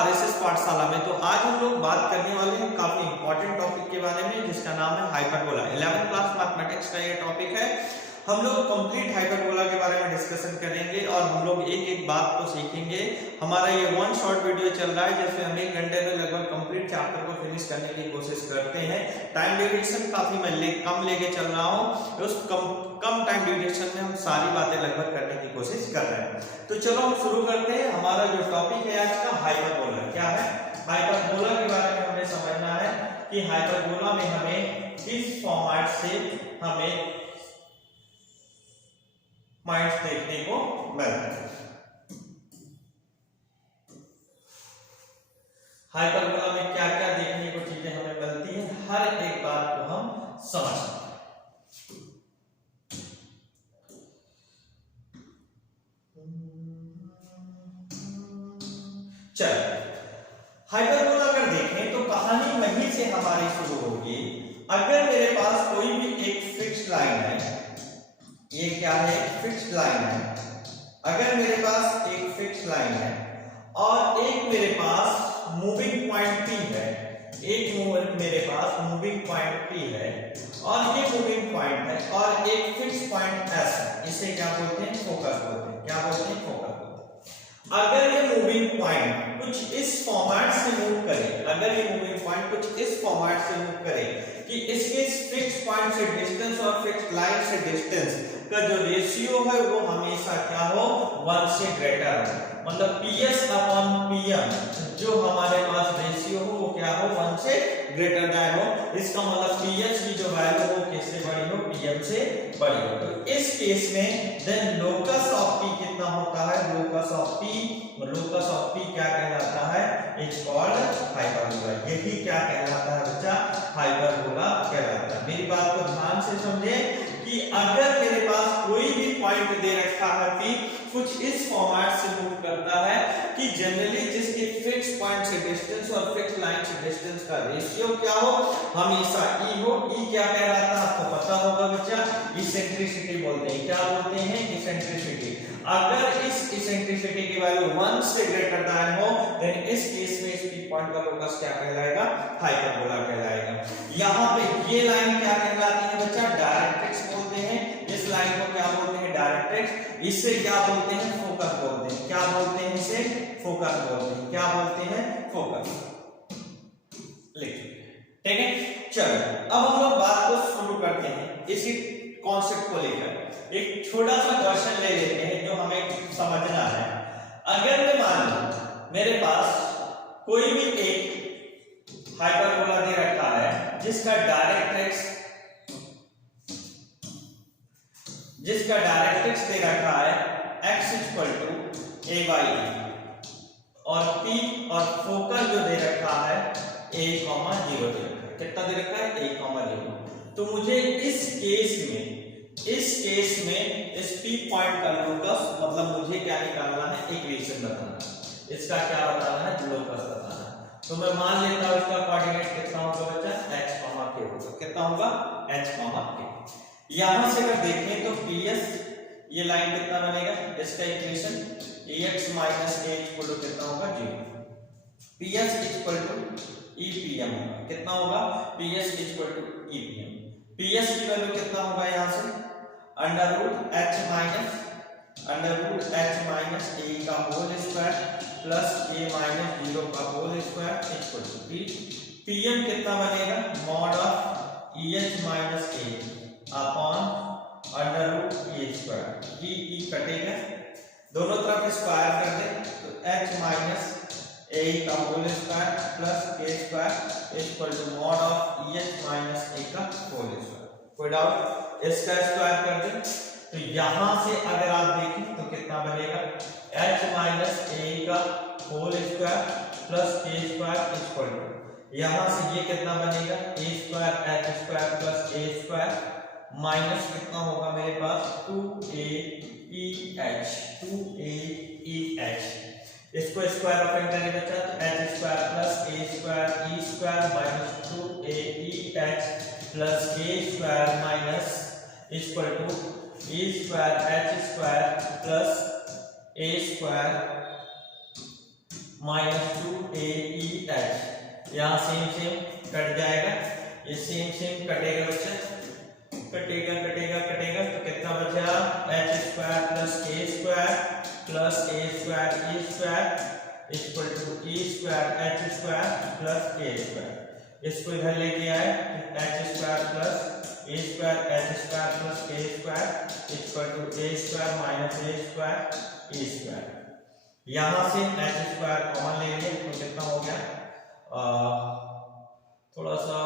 RSS पाठशाला में। तो आज हम लोग बात करने वाले हैं काफी इंपॉर्टेंट टॉपिक के बारे में, जिसका नाम है हाइपरबोला। 11th क्लास मैथमेटिक्स का ये टॉपिक है। हम लोग कंप्लीट हाइपरबोला के बारे में डिस्कशन करेंगे और हम लोग एक एक बात को सीखेंगे। हमारा ये वन शॉर्ट वीडियो चल रहा है, जैसे हम 1 घंटे में लगभग कंप्लीट चैप्टर को फिनिश करने की कोशिश करते हैं। टाइम ड्यूरेशन काफी मैं कम लेके चल रहा हूँ। उस कम टाइम ड्यूरेशन में हम सारी बातें लगभग करने की कोशिश कर रहे हैं। तो चलो हम शुरू करते हैं। हमारा जो टॉपिक है आज का हाइपरबोला क्या है। हाइपरबोला के बारे में हमें समझना है कि हाइपरबोला में हमें किस फॉर्मेट से हमें पॉइंट्स देखने को मिलते हैं। हाइपरबोला में क्या क्या देखने को चीजें हमें मिलती हैं, हर एक बात को हम समझते हैं। चलो हाइपरबोला अगर देखें तो कहानी वहीं से हमारी शुरू होगी। अगर मेरे पास कोई भी एक फिक्स्ड लाइन है, ये क्या है, फिक्स्ड लाइन है। अगर मेरे पास एक फिक्स्ड लाइन है और एक मेरे पास मूविंग पॉइंट P है, एक मेरे पास मूविंग पॉइंट P है और ये मूविंग पॉइंट है और एक फिक्स्ड पॉइंट S है, इसे क्या बोलते हैं, फोकस बोलते हैं। क्या बोलते हैं, फोकस बोलते हैं। अगर ये मूविंग पॉइंट कुछ इस फॉर्मेट से मूव करे, अगर ये मूविंग पॉइंट कुछ इस फॉर्मेट से मूव करे कि इसके फिक्स्ड पॉइंट से डिस्टेंस और फिक्स्ड लाइन से डिस्टेंस का जो रेशियो है वो हमेशा क्या हो, 1 से ग्रेटर हो। मतलब PS अपॉन PM जो हमारे पास रेशियो हो वो क्या हो, 1 से ग्रेटर दैन हो। इसका मतलब PS की जो वैल्यू हो किससे बड़ी हो, PM से बड़ी हो। तो इस केस में देन लोकस ऑफ P कितना होता है, लोकस ऑफ P क्या कहलाता है, इट्स कॉल्ड हाइपरबोला। यही क्या कहलाता है बच्चा, हाइपरबोला कहलाता है। मेरी बात को ध्यान से समझे कि अगर मेरे पास कोई भी पॉइंट दे रखा है P कुछ इस फॉर्मेट से मूव करता है कि जनरली जिसके फिक्स पॉइंट से डिस्टेंस और फिक्स लाइन से डिस्टेंस का रेशियो क्या हो, हमेशा E हो। E क्या कहलाता है आपको पता होगा बच्चा, इसेंट्रिसिटी बोलते हैं। क्या बोलते हैं, इसेंट्रिसिटी। अगर इस इसेंट्रिसिटी की वैल्यू 1 से ग्रेटर दैन हो देन इस केस में इस पॉइंट का लोकस क्या कहलाएगा, हाइपरबोला कहलाएगा। यहाँ पे ये लाइन क्या कहलाती है बच्चा, डायरेक्ट्रिक्स बोलते हैं। इस लाइन को क्या बोलते हैं, डायरेक्ट्रिक्स। इसे क्या बोलते हैं, फोकस बोलते हैं। क्या बोलते हैं, इसे फोकस बोलते हैं। क्या बोलते हैं, फोकस। लिखिए, ठीक है। चलो अब हम लोग बात को शुरू करते हैं इसी कॉन्सेप्ट को लेकर। एक छोटा सा क्वेश्चन ले लेते हैं जो हमें समझना है। अगर मैं मान लो मेरे पास कोई भी एक हाइपरबोला दे रखा है जिसका डायरेक्ट्रिक्स दे रखा है x = a/e और P और फोकस जो दे रखा है a, 0 दे रखा है। कितना दे रखा है, a, 0। तो मुझे इस केस में इस P पॉइंट का लोकस मतलब मुझे क्या निकालना है, इक्वेशन बताना है। इसका क्या बताना है, लोकस बताना है। तो मैं मान लेता हूं इसका कोऑर्डिनेट कितना होगा बच्चा, h, k होगा। कितना होगा, h, k। यहां से अगर देखें तो PS ये लाइन कितना बनेगा, इसका इक्वेशन ax - a कितना होगा, 0। PS EPM होगा। कितना होगा, PS EPM। PS की वैल्यू कितना होगा, यहां से √h - a का होल स्क्वायर प्लस a - 0 का whole square equal to PM कितना बनेगा, mod of EH - a upon √a²। e कटेगा, दोनों तरफ स्क्वायर कर दें तो h - a का whole square plus k² equal to mod of EH - a का होल स्क्वायर। कोई डाउट, इसका स्क्वायर कर दें तो यहां से अगर आप देखें तो कितना बनेगा, h - a का whole square plus k² equal to यहां से ये कितना बनेगा, a² प्लस a² माइनस कितना होगा मेरे पास, 2aEh। इसको स्क्वायर ऑफ करेंगे बच्चा तो h² plus a² minus 2aEh plus k² minus equal to e² h² plus a² -2AEH। यहाँ सेम सेम कट जाएगा, ये सेम सेम कटेगा बच्चा, कटेगा कटेगा कटेगा, तो कितना बचा h² + k² + a² equal to e² h² + k²। इसको इधर लेके आए तो h² + a² h² + k² equal to a² - a² e²। यहां से h² कॉमन ले लिए तो कितना हो गया, थोड़ा सा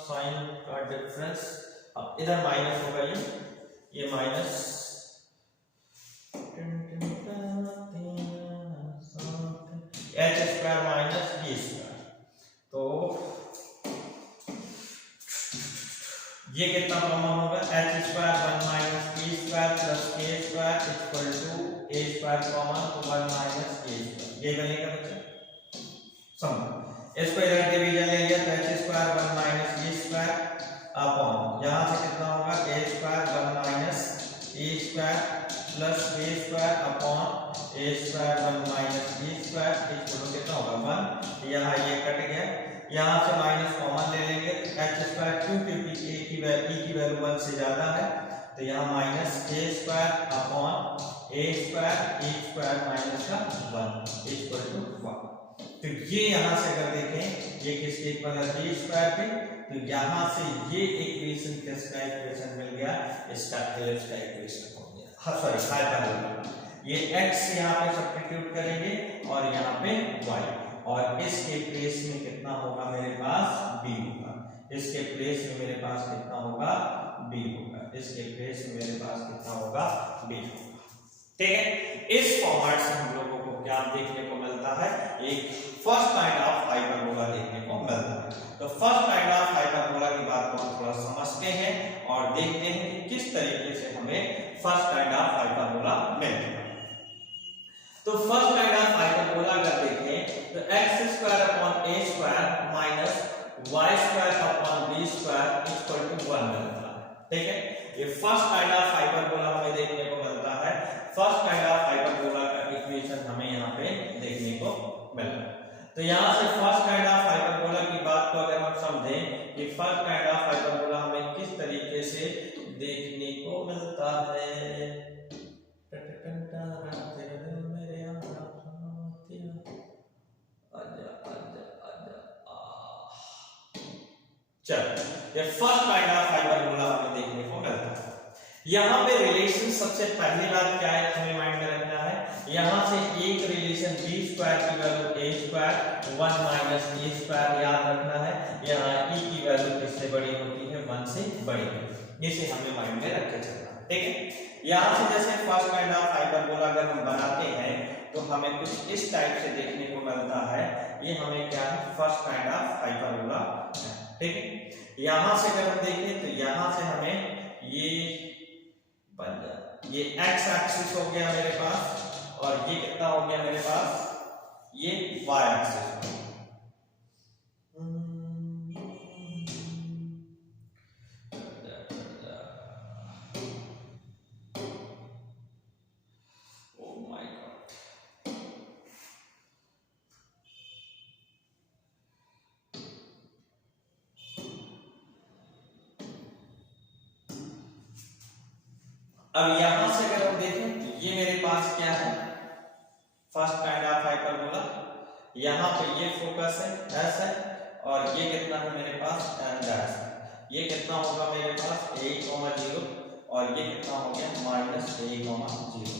साइन का डिफरेंस, अब इधर माइनस होगा, ये माइनस h² - e²। तो ये कितना कॉमन होगा, h² 1 - e² + k² equal to a² common तो 1 - a², ये बनेगा बच्चा। समझो, इसको इधर डिवीजन ले लिया तो h² 1 - e² अपॉन यहां से कितना होगा a² 1 - e² plus b² upon a² 1 - e² equal कितना होगा 1। यहाँ ये कट गया, यहाँ से माइनस कॉमन ले लेंगे तो h² क्योंकि e की वैल्यू 1 से ज्यादा है तो यहाँ minus a² upon a² e² minus का 1 इक्वल टू 1। तो ये यहाँ से अगर देखें ये किसके इक्वल है b² के, तो यहाँ से ये इक्वेशन किसका इक्वेशन मिल गया, इसका एलिप्स का इक्वेशन हो गया। हाँ सॉरी हाइपरबोला, ये x यहाँ पे सब्स्टिट्यूट करेंगे और यहाँ पे y, और इसके प्लेस में कितना होगा मेरे पास b होगा, इसके प्लेस में मेरे पास कितना होगा b होगा, इसके प्लेस में मेरे पास कितना होगा b होगा। ठीक है, इस फॉर्मेट से हम लोगों को क्या देखने को मिलता है, एक फर्स्ट काइंड ऑफ हाइपरबोला देखने को मिलता है। तो फर्स्ट काइंड ऑफ हाइपरबोला की बात को हम थोड़ा समझते हैं और देखते हैं कि किस तरीके से हमें फर्स्ट काइंड ऑफ हाइपरबोला मिलता है। तो फर्स्ट काइंड ऑफ हाइपरबोला अगर देखें तो x² upon a² minus y² upon b² equal to 1 मिलता है। ठीक है, ये फर्स्ट काइंड ऑफ हाइपरबोला हमें देखने को मिलता है। फर्स्ट काइंड ऑफ हाइपरबोला का इक्वेशन हमें यहाँ पे देखने को मिला। तो यहाँ से फर्स्ट काइंड ऑफ हाइपरबोला की बात को अगर हम समझें कि फर्स्ट काइंड ऑफ हाइपरबोला हमें किस तरीके से देखने को मिलता है, चलो ये फर्स्ट काइंड ऑफ हाइपरबोला हमें देखने को मिलता है। यहाँ पे रिलेशन सबसे पहली बात क्या है हमें माइंड में रखना है, यहाँ से एक रिलेशन b² की वैल्यू a² 1 - e² याद रखना है, यहाँ e की वैल्यू किससे बड़ी होती है 1 से बड़ी है, इसे हमें माइंड में रख के चलना। ठीक है, यहाँ से जैसे फर्स्ट काइंड ऑफ हाइपरबोला अगर हम बनाते हैं तो हमें कुछ इस टाइप से देखने को मिलता है, ये हमें क्या है फर्स्ट काइंड ऑफ हाइपरबोला। ठीक है, यहां से अगर हम देखें तो यहां से हमें ये बन जाए, ये x एक्सिस हो गया मेरे पास और ये कितना हो गया मेरे पास ये y एक्सिस। अब यहां से अगर हम देखें ये मेरे पास क्या है फर्स्ट काइंड ऑफ हाइपरबोला, यहाँ पे ये फोकस है S है और ये कितना है मेरे पास m डैश है, ये कितना होगा मेरे पास a, 0 और ये कितना हो गया -a, 0,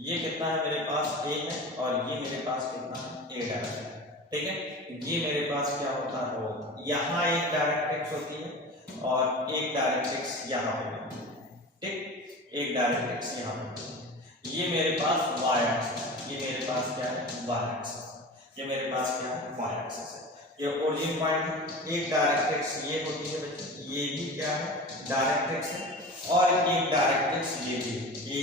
ये कितना है मेरे पास a है और ये मेरे पास कितना है a डैश है। ठीक है, ये मेरे पास क्या होता है वो यहाँ एक डायरेक्ट्रिक्स होती है और एक डायरेक्ट्रिक्स यहाँ पे, ठीक, एक डायरेक्ट्रिक्स यहाँ पे, ये मेरे पास y एक्सिस, ये मेरे पास क्या है y एक्सिस, ये मेरे पास क्या है y एक्सिस है, ये ओरिजिन पॉइंट है। एक डायरेक्ट्रिक्स ये होती है बच्चे, ये भी क्या है डायरेक्ट्रिक्स है और एक डायरेक्ट्रिक्स ये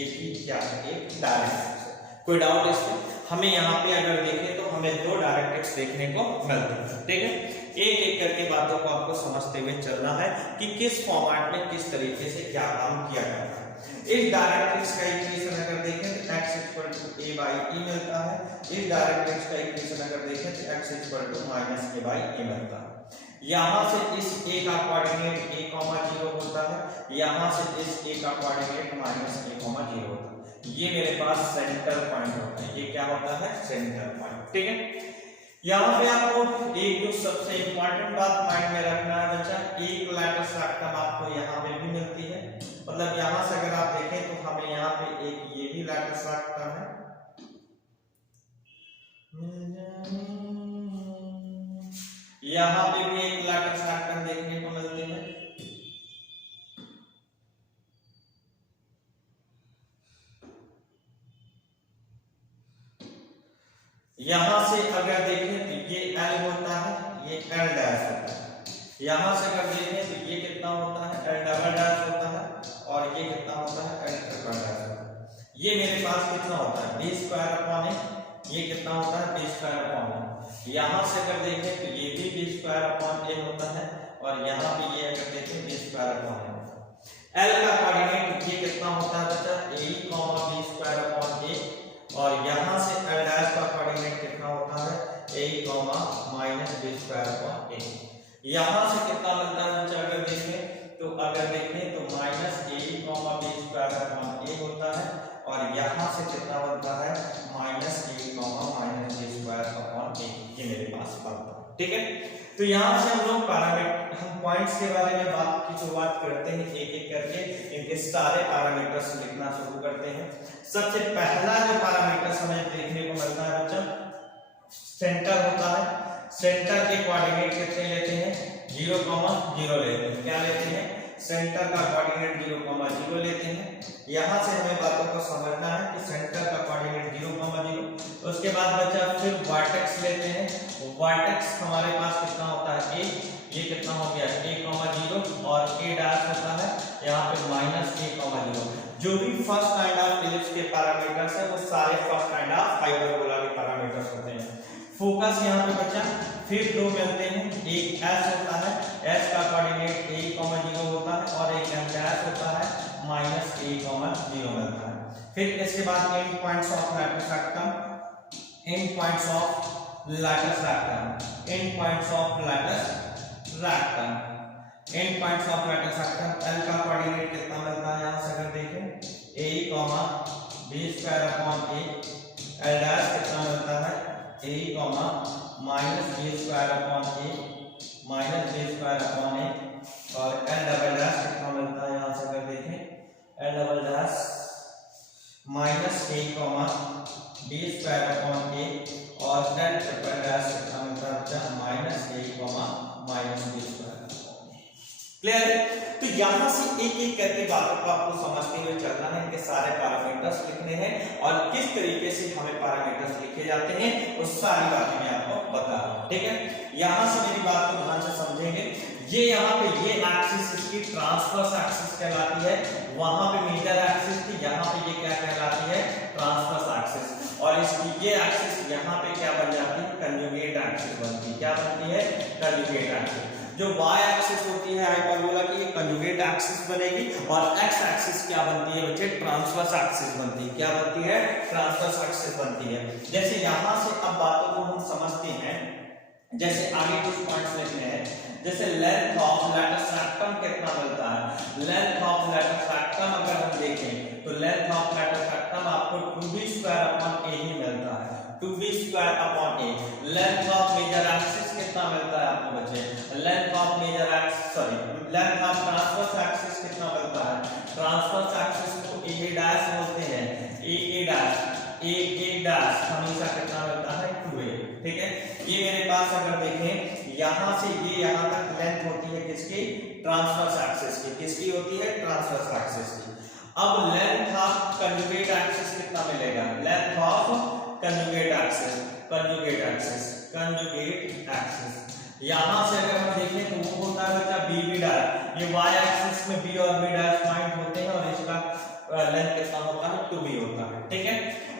भी क्या है एक डायरेक्ट्रिक्स है। कोई डाउट इसमें? हमें यहाँ पे अगर देखें तो हमें दो डायरेक्ट्रिक्स देखने को मिलते हैं। ठीक है, एक एक करके बातों को आपको समझते हुए चलना है कि किस फॉर्मेट में किस तरीके से क्या काम किया जाता है। इस डायरेक्ट्रिक्स का इक्वेशन अगर देखें तो x equal to a by e मिलता है। इस डायरेक्ट्रिक्स का इक्वेशन अगर देखें तो x equal to minus a by e मिलता है। यहाँ से इस a का कोऑर्डिनेट a, 0 होता है, यहाँ से इस a का कोऑर्डिनेट माइनस a, 0 होता है। ये मेरे पास सेंटर पॉइंट होता है। ये क्या होता है? Centre point. ठीक है, यहाँ पे आपको एक जो सबसे इंपॉर्टेंट बात माइंड में रखना है बच्चा, एक लैटिस फ्रैक्टम आपको यहाँ पे भी मिलती है। मतलब यहाँ से अगर आप देखें तो हमें यहाँ पे एक ये भी लैटिस फ्रैक्टम है, यहाँ पे भी एक लैटिस फ्रैक्टम देखने को मिलती है। यहां से अगर देखें तो ये L होता है, ये L डैश होता है। यहां से अगर देखें तो ये कितना होता है? L डबल डैश होता है, और ये कितना होता है? L ट्रिपल डैश होता है। ये मेरे पास कितना होता है? b square upon a। ये कितना होता है? b square upon a। यहां से अगर देखें तो ये भी b स्क्वायर अपॉन a होता है, और यहां पे ये अगर देखें b स्क्वायर अपॉन a होता है। L का कोऑर्डिनेट ये कितना होता है बच्चा? a, b square upon a, और यहां से L डैश का कोऑर्डिनेट कितना होता है? a, minus b square upon a। यहां से कितना मिलता है बच्चा? अगर देखें तो minus a, b square upon a होता है, और यहां से कितना बनता है? Minus a, minus b square upon a। ये मेरे पास बनता है। ठीक है, तो यहां से हम लोग पॉइंट्स के बारे में बात की शुरुआत करते हैं, एक एक करके इनके सारे पैरामीटर्स लिखना शुरू करते हैं। सबसे पहला जो पैरामीटर्स हमें देखने को मिलता है बच्चा, सेंटर होता है। सेंटर के कोऑर्डिनेट कितने लेते हैं? 0, 0 लेते हैं। क्या लेते हैं? सेंटर का कोऑर्डिनेट 0, 0 लेते हैं। यहां से हमें बातों को समझना है कि सेंटर का कोऑर्डिनेट 0, 0। उसके बाद बच्चा फिर वर्टेक्स लेते हैं। वर्टेक्स हमारे पास कितना होता है? a। ये कितना हो गया? a, 0, और a डैश होता है यहाँ पे माइनस a, 0। जो भी फर्स्ट काइंड ऑफ इलिप्स के पैरामीटर्स है वो सारे फर्स्ट काइंड ऑफ हाइपरबोला के पैरामीटर्स होते हैं। फोकस यहाँ पे बच्चा फिर दो मिलते हैं, एक s होता है, s का कोऑर्डिनेट a, 0 होता है, और एक m डैश होता है माइनस a, 0 मिलता है। फिर इसके बाद end points of latus rectum, end points of latus rectum, end points of latus rectum, end points of latus rectum. L का कोऑर्डिनेट कितना मिलता है? यहां से अगर देखें a, b square upon a, L dash कितना मिलता है? a, minus b square upon a, minus b square upon a, और L डबल डैश कितना मिलता है? यहां से अगर देखें L double dash minus a, b square upon a, और L ट्रिपल डैश कितना मिलता है? Minus a, minus b square. Clear है? तो यहां से एक एक करके बातों को आपको समझते हुए चलना है। इनके सारे पैरामीटर्स लिखने हैं, और किस तरीके से हमें पैरामीटर्स लिखे जाते हैं वो सारी बातें मैं आपको बता रहा हूं। ठीक है, यहां से मेरी बात को ध्यान से समझेंगे। ये यहाँ पे ये एक्सिस इसकी ट्रांसवर्स एक्सिस कहलाती है, वहां पे मीटर एक्सिस थी, यहाँ पे ये क्या कहलाती है? Transverse axis. और इसकी ये एक्सिस यहाँ पे क्या बन जाती है? कंजुगेट एक्सिस बनती है। क्या बनती है? Conjugate axis. जो y एक्सिस होती है हाइपरबोला की, ये कंजुगेट एक्सिस बनेगी, और x एक्सिस क्या बनती है बच्चे? ट्रांसवर्स एक्सिस बनती है। क्या बनती है? ट्रांसवर्स एक्सिस बनती है। जैसे यहां से अब बातों को हम समझते हैं, जैसे आगे कुछ पॉइंट्स लिखने हैं। जैसे लेंथ ऑफ लैटिस फ्रैक्टम कितना मिलता है? लेंथ ऑफ लैटिस फ्रैक्टम अगर हम देखें तो लेंथ ऑफ लैटिस फ्रैक्टम आपको 2b स्क्वायर अपॉन a ही मिलता है, 2b square upon a। Length of major axis कितना मिलता है आपको बच्चे? Length of major axis length of transverse axis कितना मिलता है? ट्रांसवर्स एक्सिस को a डैश बोलते हैं, a डैश हमेशा कितना मिलता है? 2a। ठीक है, ये मेरे पास अगर देखें यहां से ये यहां तक लेंथ होती है किसकी? ट्रांसवर्स एक्सिस की। किसकी होती है? ट्रांसवर्स एक्सिस की। अब लेंथ ऑफ कंजुगेट एक्सिस कितना मिलेगा? लेंथ ऑफ कंजुगेट एक्सिस यहां से अगर हम देखें तो वो होता है बच्चा b डैश। ये y एक्सिस में b और b डैश पॉइंट होते हैं, और इसका लेंथ कितना होता है? 2b होता है। ठीक है,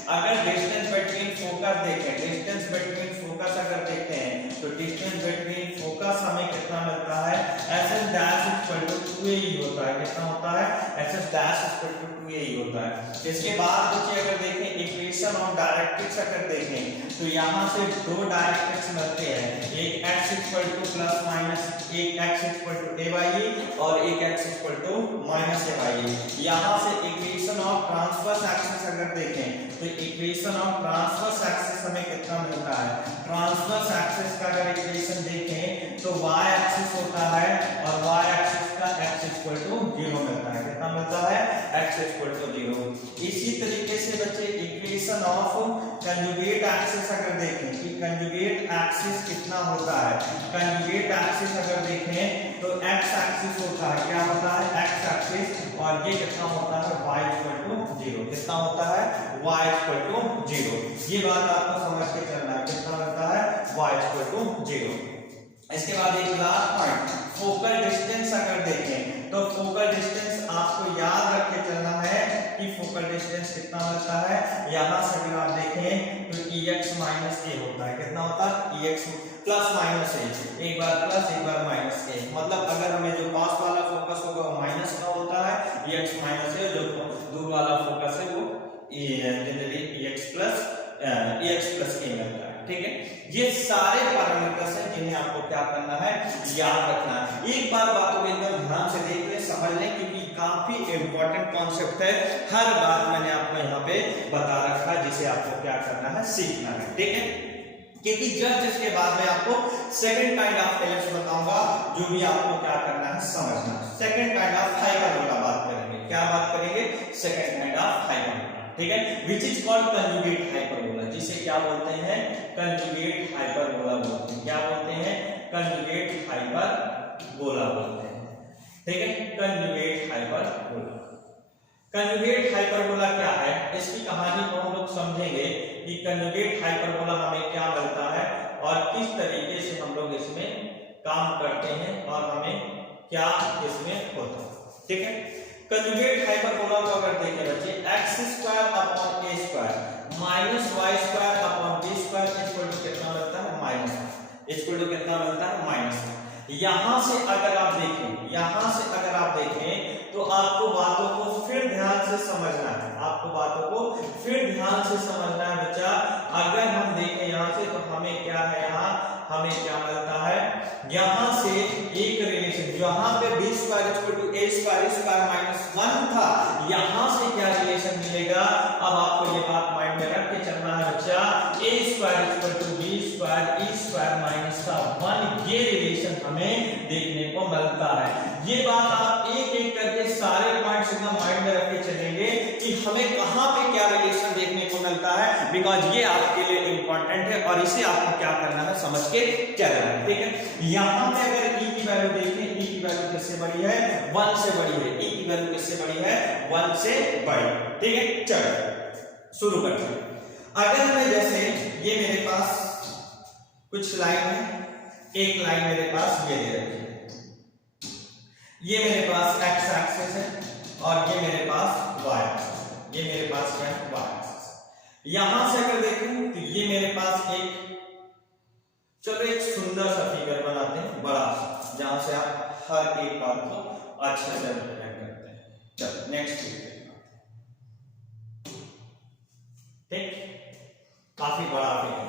अगर डिस्टेंस बिटवीन फोकस देखें, डिस्टेंस बिटवीन फोकस अगर देखते हैं तो डिस्टेंस बिटवीन फोकस हमें कितना मिलता है? ss dash equal to 2a ही होता है। कितना होता है? ss डैश इक्वल टू 2 यही होता है। इसके बाद बच्चे अगर देखें इक्वेशन ऑफ डायरेक्ट्रिक्स अगर देखें तो यहाँ से दो डायरेक्ट्रिक्स मिलते हैं, एक x equal to plus minus, एक x equal to a by a और एक x equal to minus a by a. यहाँ से इक्वेशन ऑफ ट्रांसवर्स एक्सिस अगर देखें तो इक्वेशन ऑफ ट्रांसवर्स एक्सिस हमें कितना मिलता है, ट्रांसवर्स एक्सिस का अगर इक्वेशन देखें तो y एक्सिस होता है और y एक्सिस का x इक्वल टू 0 मिलता है। कितना मिलता है, x इक्वल टू 0। इसी तरीके से बच्चे इक्वेशन ऑफ कंजुगेट एक्सिस अगर देखें कि कंजुगेट एक्सिस कितना होता है, कंजुगेट एक्सिस अगर देखें तो x एक्सिस होता है, क्या होता है, x एक्सिस, और ये कितना होता है, y इक्वल टू 0। कितना होता है, y इक्वल टू 0। ये बात आपको समझ के चलना है, कितना होता है, y इक्वल टू 0। इसके बाद एक लास्ट पॉइंट, फोकल डिस्टेंस अगर देखें तो फोकल डिस्टेंस आपको याद रख के चलना है कि फोकल डिस्टेंस कितना मिलता है। यहाँ से अगर आप देखें तो ex माइनस ए होता है, कितना होता है, ex प्लस माइनस ए, एक बार प्लस एक बार माइनस ए, मतलब अगर हमें जो पास वाला फोकस होगा वो माइनस का होता है, ex माइनस ए, जो दूर वाला फोकस है वो जनरली ex प्लस ए मिलता है। ठीक है, ये सारे पैरामीटर्स हैं जिन्हें आपको क्या करना है, याद रखना है। एक बार बातों को एकदम ध्यान से देख लें, समझ लें, क्योंकि काफी इंपॉर्टेंट कॉन्सेप्ट है, हर बात मैंने आपको यहाँ पे बता रखा है जिसे आपको क्या करना है, सीखना है। ठीक है, क्योंकि जब इसके बाद में आपको सेकंड काइंड ऑफ एलिप्स बताऊंगा जो भी आपको क्या करना है, समझना। सेकंड काइंड ऑफ हाइपरबोला बात करेंगे, क्या बात करेंगे, सेकंड काइंड ऑफ हाइपरबोला। ठीक है, which is called conjugate hyperbola, जिसे क्या बोलते हैं, कंजुगेट हाइपरबोला बोलते हैं। क्या बोलते हैं, कंजुगेट हाइपरबोला बोलते हैं। ठीक है, कंजुगेट हाइपरबोला। कंजुगेट हाइपरबोला क्या है, इसकी कहानी को हम लोग समझेंगे कि कंजुगेट हाइपरबोला हमें क्या मिलता है और किस तरीके से हम लोग इसमें काम करते हैं और हमें क्या इसमें होता है। ठीक है, कंजुगेट हाइपरबोला को अगर देखें बच्चे, x square upon a square minus y square upon b square equal to कितना मिलता है, माइनस, इक्वल टू कितना मिलता है, माइनस। यहां से अगर आप देखें, यहां से अगर आप देखें तो आपको बातों को फिर ध्यान से समझना है, आपको बातों को फिर ध्यान से समझना है बच्चा। अगर हम देखें यहां से तो हमें क्या है, यहाँ हमें क्या मिलता है, यहां से एक रिलेशन, जहां पे b square equal to a square square minus 1 था, यहां से क्या रिलेशन मिलेगा। अब आपको ये बात माइंड में रख के चलना है बच्चा, a square equal to b square e square minus का 1, ये रिलेशन हमें देखने को मिलता है। ये बात आप एक एक करके सारे पॉइंट्स एकदम माइंड में रख के चलेंगे कि हमें कहां पे क्या रिलेशन देखने को मिलता है, बिकॉज ये आपके लिए इंपॉर्टेंट है और इसे आपको क्या करना है, समझ के चलना है। ठीक है, यहां पे अगर e की वैल्यू देखें, e की वैल्यू किससे बड़ी है, 1 से बड़ी है, e की वैल्यू किससे बड़ी है, 1 से बड़ी। ठीक है, चलो शुरू करते हैं। अगर हमें जैसे ये मेरे पास कुछ लाइन है, एक लाइन मेरे पास ये दे रखी है, ये मेरे पास x एक्सिस है और ये मेरे पास y एक्सिस, ये मेरे पास क्या है, y एक्सिस। यहां से अगर देखें तो ये मेरे पास एक, चलो एक सुंदर सा फिगर बनाते हैं, बड़ा, जहां से आप हर एक बात को अच्छे से रिप्रेजेंट करते हैं। चलो नेक्स्ट फिगर, ठीक, काफी बड़ा फिगर।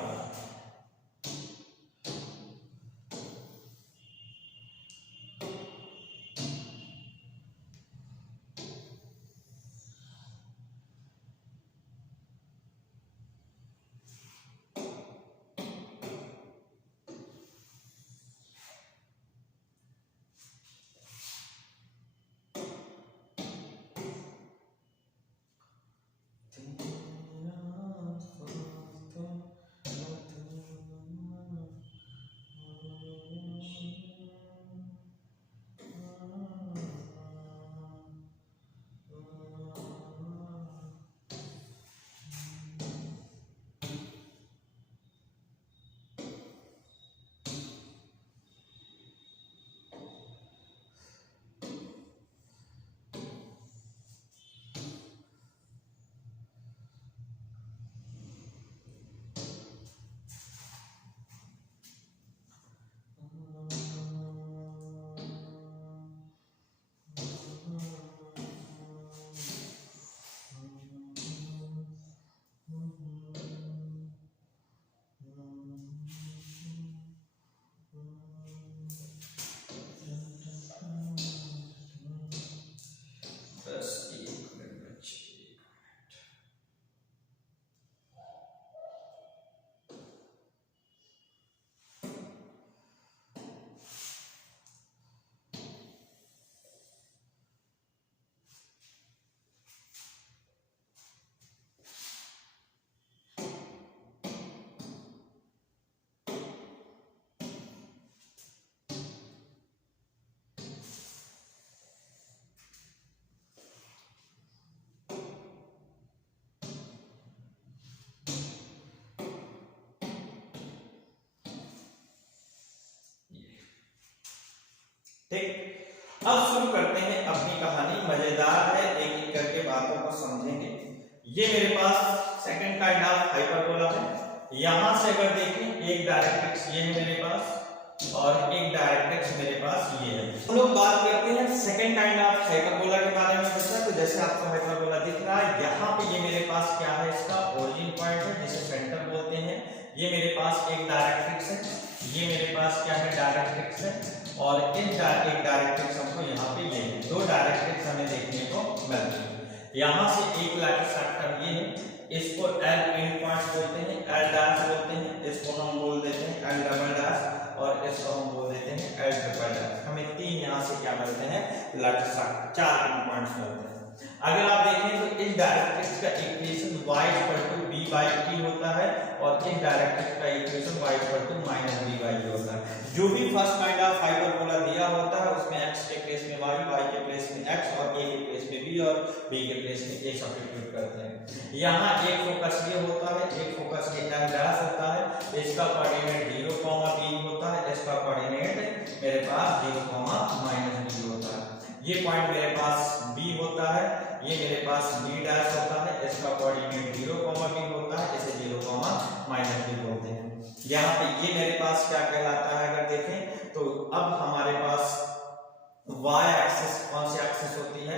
ठीक, अब शुरू करते हैं अपनी कहानी। मजेदार है, एक एक करके बातों को समझेंगे। ये मेरे पास सेकंड काइंड ऑफ हाइपरबोला है। यहां से अगर देखें एक डायरेक्ट्रिक्स ये है मेरे पास और एक डायरेक्ट्रिक्स मेरे पास ये है। हम लोग बात करते हैं सेकंड काइंड ऑफ हाइपरबोला के बारे में। बच्चा तो जैसे आपको हाइपरबोला दिख रहा है, यहाँ पे ये मेरे पास क्या है, इसका ओरिजिन पॉइंट है जिसे सेंटर बोलते हैं। ये मेरे पास एक डायरेक्ट्रिक्स है, ये मेरे पास क्या है, डायरेक्ट्रिक्स है। और एक डायरेक्ट्रिक्स हमको यहाँ पे ये दो डायरेक्ट्रिक्स हमें देखने को मिलती है। यहाँ से एक लैटिस सेक्टर ये है, इसको एल एंड पॉइंट बोलते हैं, एल डैश बोलते हैं, इसको हम बोल देते हैं एल डबल डैश और इसको हम बोल देते हैं एल ट्रिपल डैश। हमें तीन यहाँ से क्या मिलते हैं, लैटिस सेक्टर, चार एंड पॉइंट्स मिलते हैं। अगर आप देखें तो इस डायरेक्ट्रिक्स का इक्वेशन y = b/t होता है और इस डायरेक्ट्रिक्स का इक्वेशन y = -b/t होता है। जो भी फर्स्ट काइंड ऑफ हाइपरबोला दिया होता है उसमें x के प्लेस में y, y के प्लेस में x और a के प्लेस में b और b के प्लेस में a सब्स्टिट्यूट करते हैं। यहाँ एक फोकस ये होता है, एक फोकस ये डैश होता है। इसका कोऑर्डिनेट 0, b होता है, इसका कोऑर्डिनेट मेरे पास 0, -b होता है। ये पॉइंट मेरे पास B होता है, ये मेरे पास B डैश होता है, इसका कोऑर्डिनेट 0, b होता है, इसे 0, -b बोलते हैं। यहाँ पे ये मेरे पास क्या कहलाता है, अगर देखें तो अब हमारे पास y एक्सिस कौन सी एक्सिस होती है,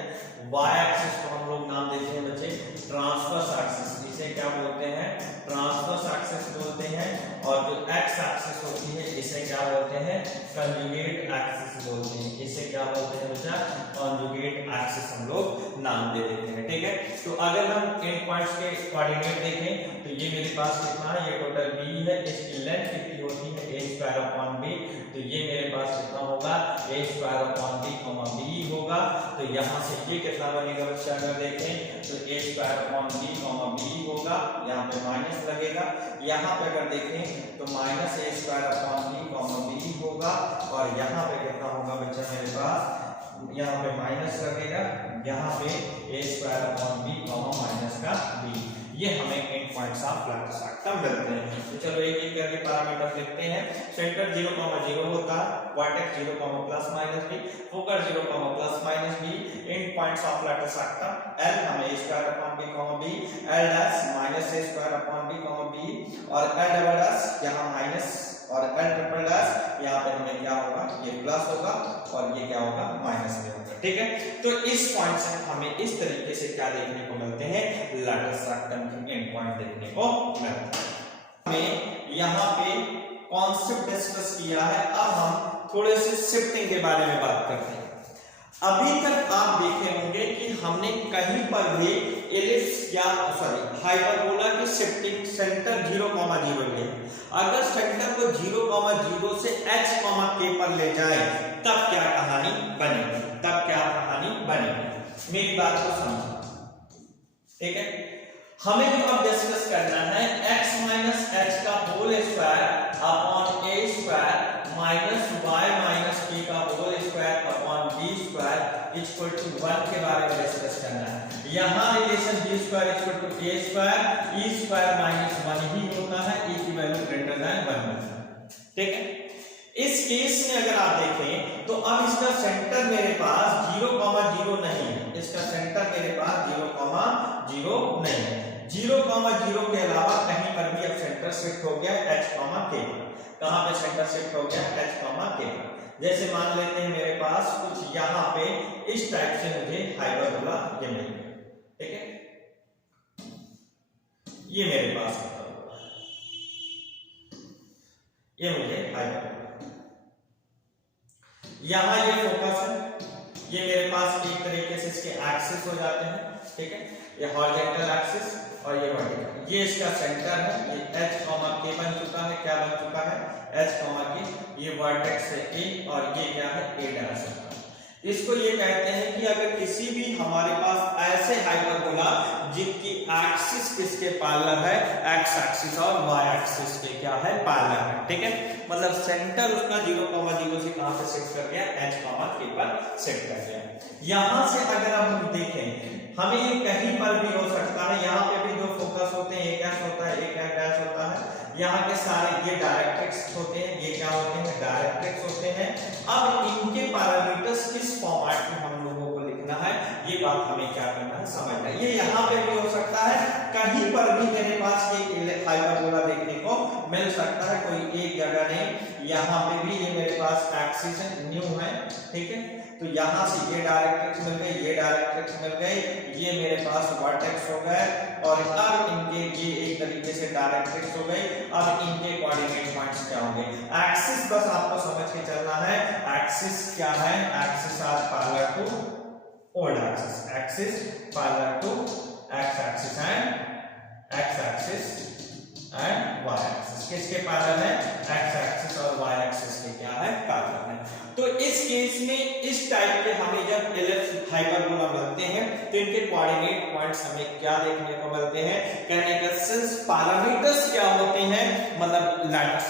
y एक्सिस को हम लोग नाम देते हैं बच्चे ट्रांसवर्स एक्सिस। इसे क्या बोलते हैं, ट्रांसवर्स एक्सिस बोलते हैं। और जो x एक्सिस होती है इसे क्या बोलते हैं, कंजुगेट एक्सिस बोलते हैं। इसे क्या बोलते हैं बच्चा, कंजुगेट एक्सिस हम लोग नाम दे देते हैं। ठीक है, तो अगर हम इन पॉइंट्स के कोऑर्डिनेट देखें तो ये मेरे पास कितना है, ये टोटल b है, इसकी लेंथ कितनी होती है a²/b, तो ये मेरे पास कितना होगा, a²/b, b होगा। तो यहाँ से ये कितना बनेगा बच्चा, अगर देखें तो a²/b, b होगा, यहाँ पे माइनस लगेगा। यहाँ पे अगर देखें तो -a²/b, b होगा और यहाँ पे कितना होगा बच्चा मेरे पास, यहाँ पे माइनस लगेगा, यहाँ पे a²/b, -b। ये हमें इन पॉइंट्स ऑफ लैटिस सेक्टर मिलते हैं। तो चलो एक एक करके पैरामीटर लिखते हैं। सेंटर 0, 0 होता है, vertex 0, ±b, focus 0, ±b। In points of lattice sector L हमें a²/b, b, L dash -a²/b, b और L डबल डैश यहाँ माइनस और L ट्रिपल डैश यहाँ पे हमें क्या होगा, ये प्लस होगा और ये क्या होगा, माइनस में होगा। ठीक है, तो इस पॉइंट से हमें इस तरीके से क्या देखने को मिलते हैं, लैटिस सेक्टर के एंड पॉइंट देखने को मिलते हैं। हमें यहाँ पे कॉन्सेप्ट डिस्कस किया है, अब हम थोड़े से शिफ्टिंग के बारे में बात करते हैं। अभी तक आप देखे होंगे कि हमने कहीं पर भी एलिप्स या हाइपरबोला की शिफ्टिंग सेंटर 0, 0 ले। अगर सेंटर को 0, 0 से h, k पर ले जाए तब क्या कहानी बनेगी, तब क्या कहानी बनेगी, मेरी बात को समझो। ठीक है, हमें जो अब डिस्कस करना है x - h का whole square upon a square minus y minus k का whole square upon b square equal to 1 के बारे में डिस्कस करना है। यहाँ relation b square equal to a square, e square minus 1 ही होता है, e की वैल्यू ग्रेटर देन 1 होता है। ठीक है, इस केस में अगर आप देखें तो अब इसका सेंटर मेरे पास 0, 0 नहीं है, इसका सेंटर मेरे पास 0, 0 नहीं है। 0, 0 के अलावा कहीं पर भी अब सेंटर शिफ्ट हो गया h, k पर। कहां पे सेंटर शिफ्ट हो गया, h, k पर। जैसे मान लेते हैं मेरे पास कुछ यहाँ पे इस टाइप से मुझे हाइपरबोला ये मिल गया। ठीक है, ये मेरे पास हाइपरबोला है, ये मुझे हाइपरबोला, यहाँ ये फोकस है, ये मेरे पास एक तरीके से इसके एक्सिस हो जाते हैं। ठीक है, ये हॉरिजॉन्टल एक्सिस और ये वर्टिकल, ये इसका सेंटर है, ये h, k बन चुका है, क्या बन चुका है, h, k, ये वर्टेक्स है a और ये क्या है, a डैश। इसको ये कहते हैं कि अगर किसी भी हमारे पास ऐसे हाइपरबोला जिनकी एक्सिस किसके पैरेलल है, x एक्सिस और y एक्सिस के क्या है, पैरेलल है। ठीक है, मतलब सेंटर उसका 0, 0 से कहां पे शिफ्ट कर गया, h, k पर शिफ्ट कर गया। यहां से अगर हम देखें हमें ये कहीं पर भी हो सकता है, यहाँ पे भी जो फोकस होते हैं एक h होता है, एक डैश होता है, यहाँ के सारे ये डायरेक्ट्रिक्स होते हैं, ये क्या होते हैं, डायरेक्ट्रिक्स होते हैं। अब इनके पैरामीटर्स किस फॉर्मेट में हम लोगों को लिखना है, ये बात हमें क्या करना है, समझना है। ये यहाँ पे भी हो सकता है, कहीं पर भी मेरे पास एक हाइपरबोला देखने को मिल सकता है, कोई एक जगह नहीं। यहाँ पे भी ये मेरे पास एक्सिस है, न्यू है, ठीक है। तो यहाँ से ये डायरेक्ट्रिक्स मिल गई, ये डायरेक्ट्रिक्स मिल गई, ये मेरे पास वर्टेक्स हो गए, और अब इनके ये एक तरीके से डायरेक्ट्रिक्स हो गई। अब इनके कोऑर्डिनेट पॉइंट्स क्या होंगे, एक्सिस बस आपको समझ के चलना है। एक्सिस क्या है, axis are parallel to old axis, axis parallel to X axis and Y axis. किसके पैरेलल है, एक्स एक्सिस और वाई एक्सिस के क्या है, पैरेलल है। तो इस केस में इस टाइप के हमें जब एलिप्स हाइपरबोला मिलते हैं तो इनके कोऑर्डिनेट पॉइंट्स हमें क्या देखने को मिलते हैं, कहने का सेंस पैरामीटर्स क्या होते हैं, मतलब lattice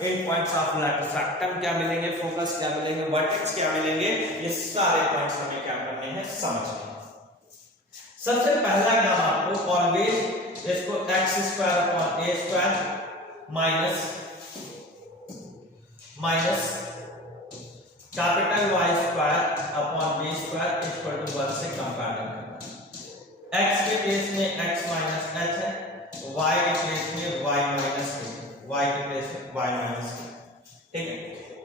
and points of lattice rectum क्या मिलेंगे, फोकस क्या मिलेंगे, वर्टेक्स क्या मिलेंगे, ये सारे पॉइंट्स हमें क्या करने हैं, समझना। सबसे पहला काम आपको ऑलवेज इसको x square upon a square minus capital Y square upon b square equal to 1 से कंपेयर करना। x के केस में x माइनस h है, y के केस में y माइनस h, y के केस में y माइनस h, ठीक है।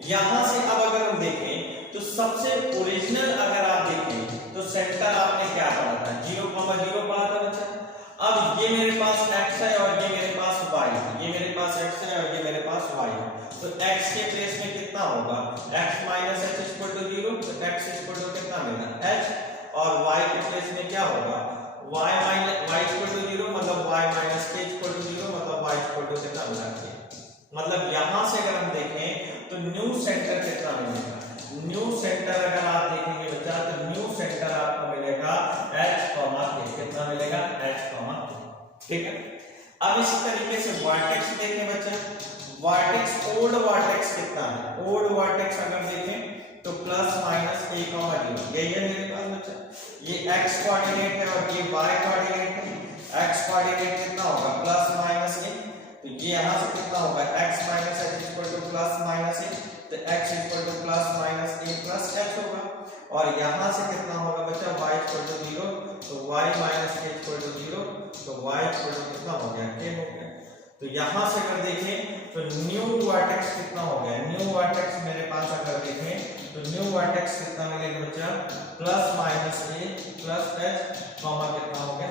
यहां से अब अगर हम देखें तो सबसे ओरिजिनल अगर आप देखें तो सेंटर आपने क्या पढ़ा था, 0,0 पढ़ा था बच्चा। अब ये मेरे पास x है और ये मेरे पास y है, ये मेरे पास x है और ये मेरे पास y है। तो x के प्लेस में कितना होगा, x minus h equal to 0, तो x इक्वल टू कितना मिला h, और y के प्लेस में क्या होगा, y इक्वल टू 0, मतलब y minus k equal to 0, मतलब y इक्वल टू कितना मिला k। मतलब यहां से अगर हम देखें तो न्यू सेंटर कितना मिलेगा, न्यू सेंटर अगर आप देखेंगे बच्चा तो न्यू सेंटर आपको मिलेगा h, k, कितना मिलेगा h, k, ठीक है। अब इसी तरीके से वर्टेक्स देखें बच्चा, वर्टेक्स ओल्ड वर्टेक्स कितना है, ओल्ड वर्टेक्स अगर देखें तो प्लस माइनस a, 0, यही है मेरे पास बच्चा। ये x कोऑर्डिनेट है और ये y कोऑर्डिनेट है। x कोऑर्डिनेट कितना होगा, प्लस माइनस a, तो ये यहां से कितना होगा, x minus h equal to plus minus a, तो x equal to plus minus a plus h होगा। और यहां से कितना होगा बच्चा, y इक्वल टू 0, तो y minus k equal to 0, तो y इक्वल टू कितना हो गया, k हो गया। तो यहां से अगर देखें तो न्यू वर्टेक्स कितना हो गया, न्यू वर्टेक्स मेरे पास अगर देखें तो न्यू वर्टेक्स कितना मिलेगा बच्चा, plus minus a plus h, कितना हो गया,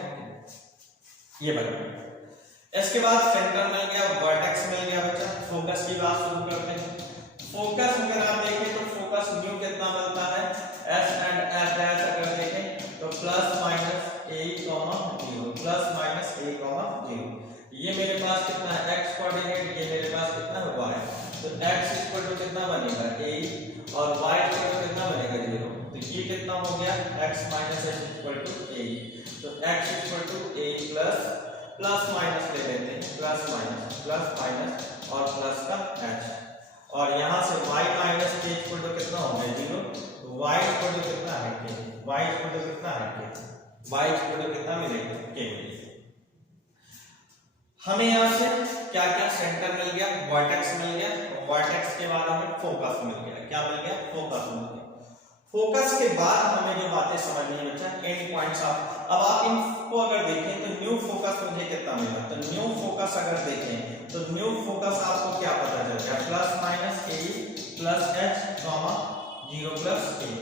ये बताइए। इसके बाद सेंटर मिल गया, वर्टेक्स मिल गया बच्चा। फोकस की बात शुरू करते हैं। फोकस अगर आप देखें तो फोकस न्यू कितना मिलता है, s एंड f अगर देखें तो plus minus a, 0, plus minus a, 0। ये मेरे पास कितना है x कोऑर्डिनेट, ये मेरे पास कितना है y, तो x इक्वल टू कितना बनेगा a और y इक्वल टू कितना बनेगा 0, तो ये कितना हो गया x minus h equal to a, तो x equal to a plus minus ले लेते हैं, प्लस माइनस और प्लस का h, और यहां से y minus k equal to कितना हो गया 0, तो y इक्वल टू कितना है k, y इक्वल टू कितना है k, y इक्वल टू कितना मिलेगा k। हमें यहां से क्या क्या सेंटर मिल गया, वर्टेक्स मिल गया, वर्टेक्स के बाद हमें फोकस मिल गया, क्या मिल गया, फोकस मिल गया। फोकस के बाद हमें जो बातें समझनी है बच्चा, एंड पॉइंट्स ऑफ। अब आप इनको अगर देखें तो न्यू फोकस मुझे कितना मिला, तो न्यू फोकस अगर देखें तो न्यू फोकस आपको क्या पता चल गया, plus minus a plus h, 0 plus a।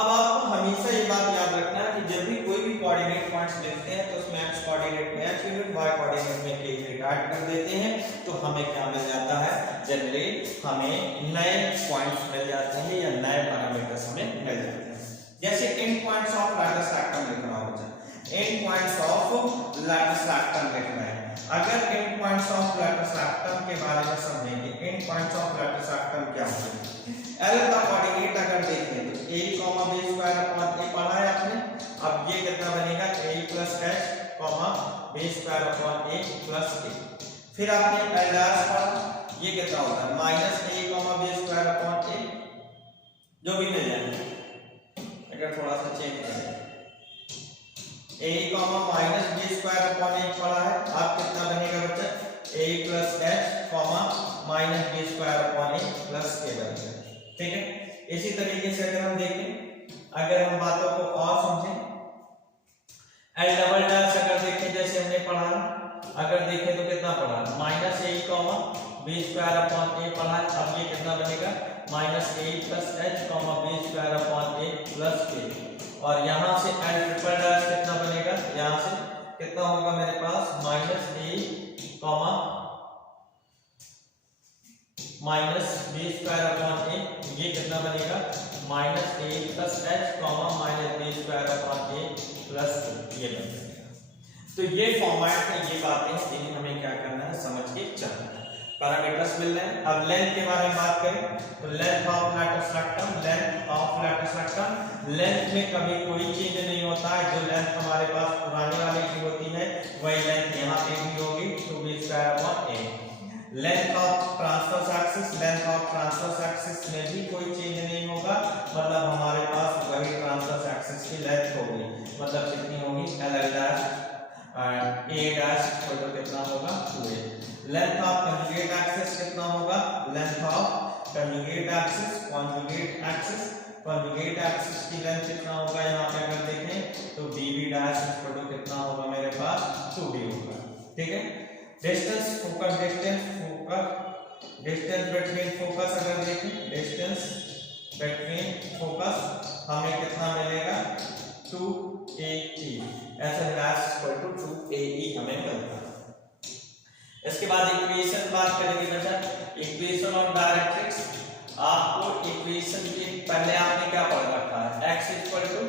अब आपको हमेशा ये बात याद रखना है कि जब भी कोई भी कोऑर्डिनेट पॉइंट्स देखते हैं तो उसमें x कोऑर्डिनेट में h यूनिट, y कोऑर्डिनेट में k यूनिट ऐड कर देते हैं, तो हमें क्या मिल जाता है, जनरली हमें नए पॉइंट्स मिल जाते हैं या नए पैरामीटर्स हमें मिल जाते हैं। जैसे and points of lattice rectum लिखना हो बच्चा, and points of lattice rectum लिखना है। अगर and points of lattice rectum के बारे में समझेंगे, and points of lattice rectum क्या होते हैं, L का कोऑर्डिनेट अगर देखें तो a, b square upon a पढ़ा है आपने। अब ये कितना बनेगा, a plus h, b square upon a plus a। फिर आपने L डैश पढ़ा, ये कितना होता है, minus a, b square upon a, जो भी मिल जाए, अगर थोड़ा सा चेंज करें, a, minus b square upon a पढ़ा है। आप कितना बनेगा बच्चा, a plus h, minus b square upon a plus k ठीक है। इसी तरीके से अगर हम देखें, अगर हम बातों को और समझें, एल डबल डैश अगर देखें जैसे हमने पढ़ा, अगर देखें तो कितना पढ़ा, minus a comma b square upon a पढ़ा। अब ये कितना बनेगा, minus a plus h comma b square upon a plus k. और यहाँ से एल ट्रिपल डैश कितना बनेगा, यहाँ से कितना होगा मेरे पास, minus a comma minus b square upon a, ये कितना बनेगा, minus a plus h comma minus b square upon a plus ये बन जाएगा। तो ये फॉर्मेट में ये बातें इन्हें हमें क्या करना है, समझ के चलना है। पैरामीटर्स मिल रहे हैं। अब लेंथ के बारे में बात करें तो length of lattice rectum, length of lattice rectum, length में कभी कोई चेंज नहीं होता है। जो लेंथ हमारे पास पुराने वाले की होती है वही लेंथ यहाँ पे भी होगी, 2b square upon a। Length of transverse axis, length of transverse axis में भी कोई चेंज नहीं होगा, मतलब हमारे पास वही ट्रांसवर्स एक्सिस की लेंथ होगी, मतलब कितनी होगी, L dash A dash equal to कितना होगा, 2a। Length of conjugate axis कितना होगा, length of conjugate axis, conjugate axis, conjugate axis की लेंथ कितना होगा, यहाँ पे अगर देखें तो db डैश इक्वल टू कितना होगा मेरे पास, 2d होगा। ठीक है। Distance focus, distance between focus अगर देखें, डिस्टेंस बिटवीन फोकस हमें कितना मिलेगा, 2AE, ऐसा डैश इक्वल टू 2AE हमें मिलता है। इसके बाद इक्वेशन बात करेंगे बच्चा, इक्वेशन ऑफ डायरेक्ट्रिक्स। आपको इक्वेशन के पहले आपने क्या पढ़ रखा है, x equal to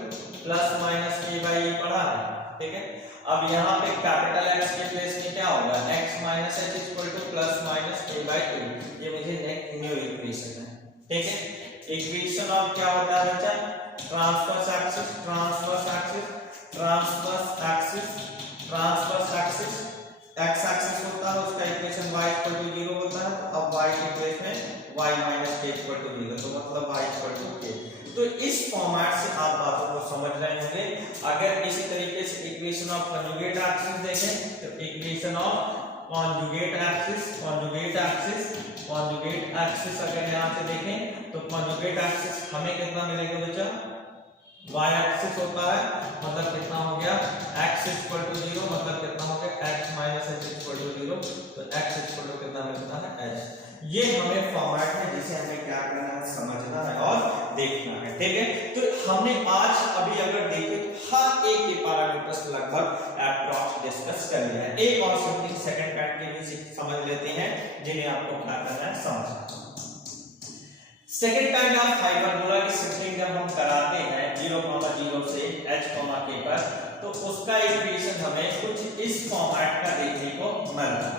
plus minus के बाई ई पढ़ा है। ठीक है। अब यहाँ पे कैपिटल X के प्लेस में क्या होगा, x minus H equal to plus minus के बाई टू। ये मुझे नेक्स्ट न्यू इक्वेशन है। ठीक है। इक्वेशन ऑफ क्या होता है बच्चा, transverse axis, transverse axis, transverse axis, transverse axis, x axis होता है उसका इक्वेशन y इक्वल टू 0 होता है। तो अब y के प्लेस में y minus k equal to 0, तो मतलब y इक्वल टू k। तो इस फॉर्मेट से आप बातों को समझ रहे होंगे। अगर इसी तरीके से इक्वेशन ऑफ कॉन्जुगेट एक्सिस देखें तो equation of conjugate axis, conjugate axis, conjugate axis अगर यहाँ से देखें तो कॉन्जुगेट एक्सिस हमें कितना मिलेगा बच्चा, y एक्सिस होता है, मतलब कितना हो गया, x इक्वल टू 0, मतलब कितना हो गया, x minus h equal to 0, तो x इक्वल टू कितना मिलता है, h। ये हमें फॉर्मेट है जिसे हमें क्या करना है, समझना है और देखना है। ठीक है। तो हमने आज अभी अगर देखें तो हर एक के पैरामीटर्स लगभग अप्रॉक्स डिस्कस कर लिया है। एक और समथिंग सेकंड काइंड के भी समझ लेते हैं जिन्हें आपको क्या करना है, समझना। सेकंड काइंड ऑफ हाइपरबोला की शिफ्टिंग जब हम कराते हैं 0,0 से h, k पर, तो उसका इक्वेशन हमें कुछ इस फॉर्मेट का देखने को मिलता है।